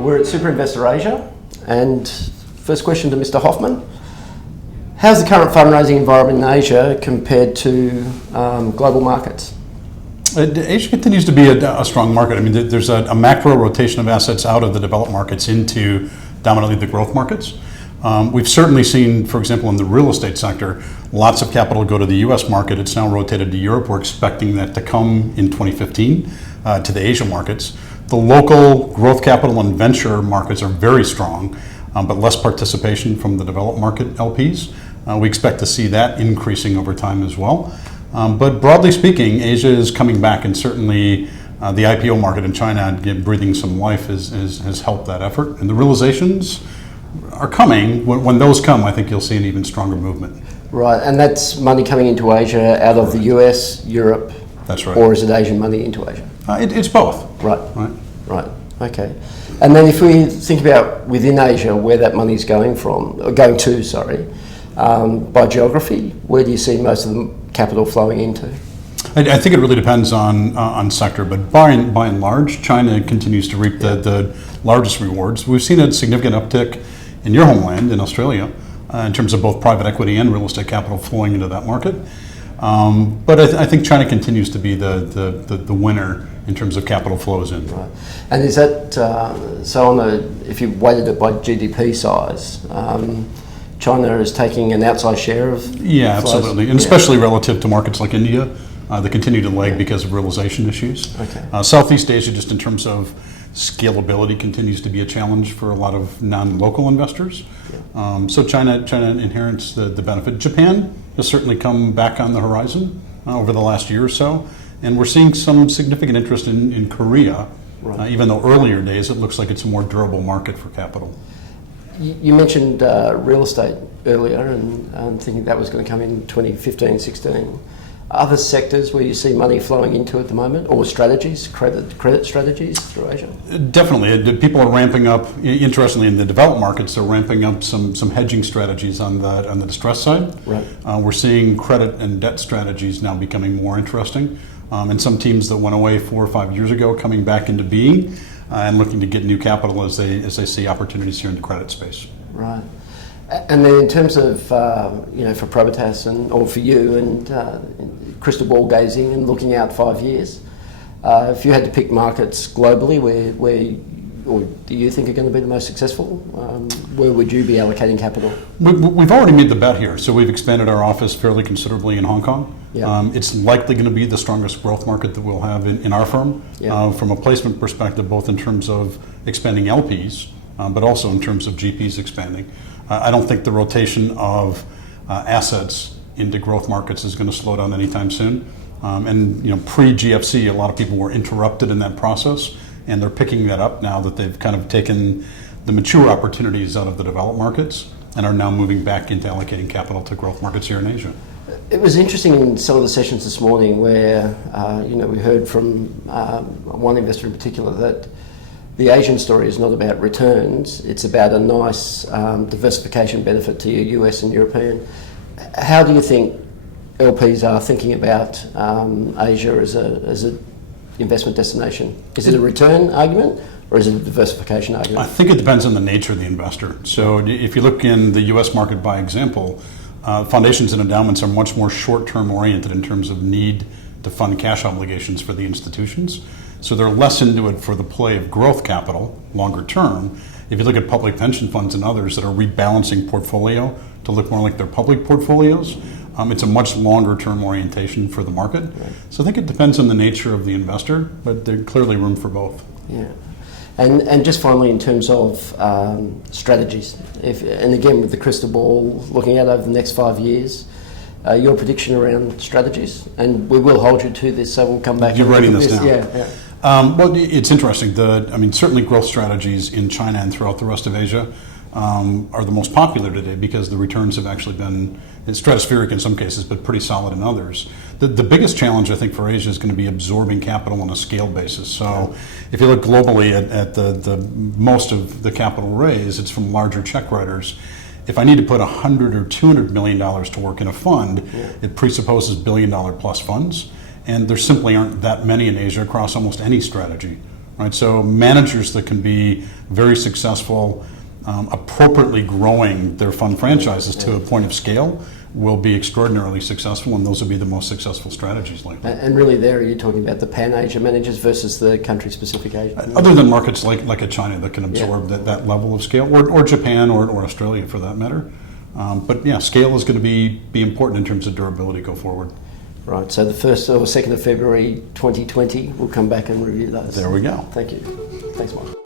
We're at SuperInvestor Asia, and first question to Mr. Hoffman. How's the current fundraising environment in Asia compared to global markets? Asia continues to be a strong market. I mean, there's a macro rotation of assets out of the developed markets into dominantly the growth markets. We've certainly seen, for example, in the real estate sector, lots of capital go to the US market. It's now rotated to Europe. We're expecting that to come in 2015 to the Asia markets. The local growth capital and venture markets are very strong, but less participation from the developed market LPs. We expect to see that increasing over time as well. But broadly speaking, Asia is coming back, and certainly the IPO market in China breathing some life has helped that effort. And the realizations are coming. When those come, I think you'll see an even stronger movement. Right, and that's money coming into Asia out of the US, Europe. That's right. Or is it Asian money into Asia? It's both. Right. Okay. And then if we think about within Asia where that money's going to, by geography, where do you see most of the capital flowing into? I think it really depends on sector, but by and large, China continues to reap the largest rewards. We've seen a significant uptick in your homeland, in Australia, in terms of both private equity and real estate capital flowing into that market. But I think China continues to be the winner in terms of capital flows in. Right. And is that, if you weighted it by GDP size, China is taking an outsized share of flows? Absolutely, and especially relative to markets like India. They continue to lag because of realization issues. Okay. Southeast Asia, just in terms of scalability, continues to be a challenge for a lot of non-local investors. So China inherits the benefit. Japan has certainly come back on the horizon over the last year or so, and we're seeing some significant interest in Korea. Right. Even though earlier days it looks like it's a more durable market for capital. You mentioned real estate earlier, and I'm thinking that was going to come in 2015-16. Other sectors where you see money flowing into at the moment, or strategies, credit strategies through Asia? Definitely. People are ramping up, interestingly in the developed markets, they're ramping up some hedging strategies on the distress side. Right. We're seeing credit and debt strategies now becoming more interesting. And some teams that went away 4 or 5 years ago coming back into being and looking to get new capital as they see opportunities here in the credit space. Right. And then in terms of, for Probitas or for you and crystal ball gazing and looking out 5 years, if you had to pick markets globally or do you think are going to be the most successful, where would you be allocating capital? We've already made the bet here. So we've expanded our office fairly considerably in Hong Kong. Yeah. It's likely going to be the strongest growth market that we'll have in our firm. Yeah. From a placement perspective, both in terms of expanding LPs, but also in terms of GPs expanding. I don't think the rotation of assets into growth markets is going to slow down anytime soon. Pre-GFC, a lot of people were interrupted in that process, and they're picking that up now that they've kind of taken the mature opportunities out of the developed markets and are now moving back into allocating capital to growth markets here in Asia. It was interesting in some of the sessions this morning where we heard from one investor in particular that the Asian story is not about returns, it's about a nice diversification benefit to your US and European. How do you think LPs are thinking about Asia as an investment destination? Is it a return argument or is it a diversification argument? I think it depends on the nature of the investor. So if you look in the US market by example, foundations and endowments are much more short-term oriented in terms of need to fund cash obligations for the institutions. So they're less into it for the play of growth capital, longer term. If you look at public pension funds and others that are rebalancing portfolio to look more like their public portfolios, it's a much longer term orientation for the market. Right. So I think it depends on the nature of the investor, but there's clearly room for both. Yeah. And just finally, in terms of strategies, and again with the crystal ball, looking out over the next 5 years, your prediction around strategies, and we will hold you to this, so we'll come back. You're writing this down. Yeah. Well, it's interesting. Certainly growth strategies in China and throughout the rest of Asia are the most popular today because the returns have actually been stratospheric in some cases, but pretty solid in others. The biggest challenge, I think, for Asia is going to be absorbing capital on a scale basis. So if you look globally at the most of the capital raised, it's from larger check writers. If I need to put $100 or $200 million to work in a fund, it presupposes $1 billion plus funds. And there simply aren't that many in Asia across almost any strategy. right? So managers that can be very successful, appropriately growing their fund franchises to a point of scale will be extraordinarily successful, and those will be the most successful strategies likely. And really there, are you talking about the Pan-Asia managers versus the country-specific Asia? Other than markets like a China that can absorb that level of scale, or Japan or Australia for that matter. But yeah, scale is going to be important in terms of durability go forward. Right, so the 1st or 2nd of February 2020, we'll come back and review those. There we go. Thank you. Thanks, Mike.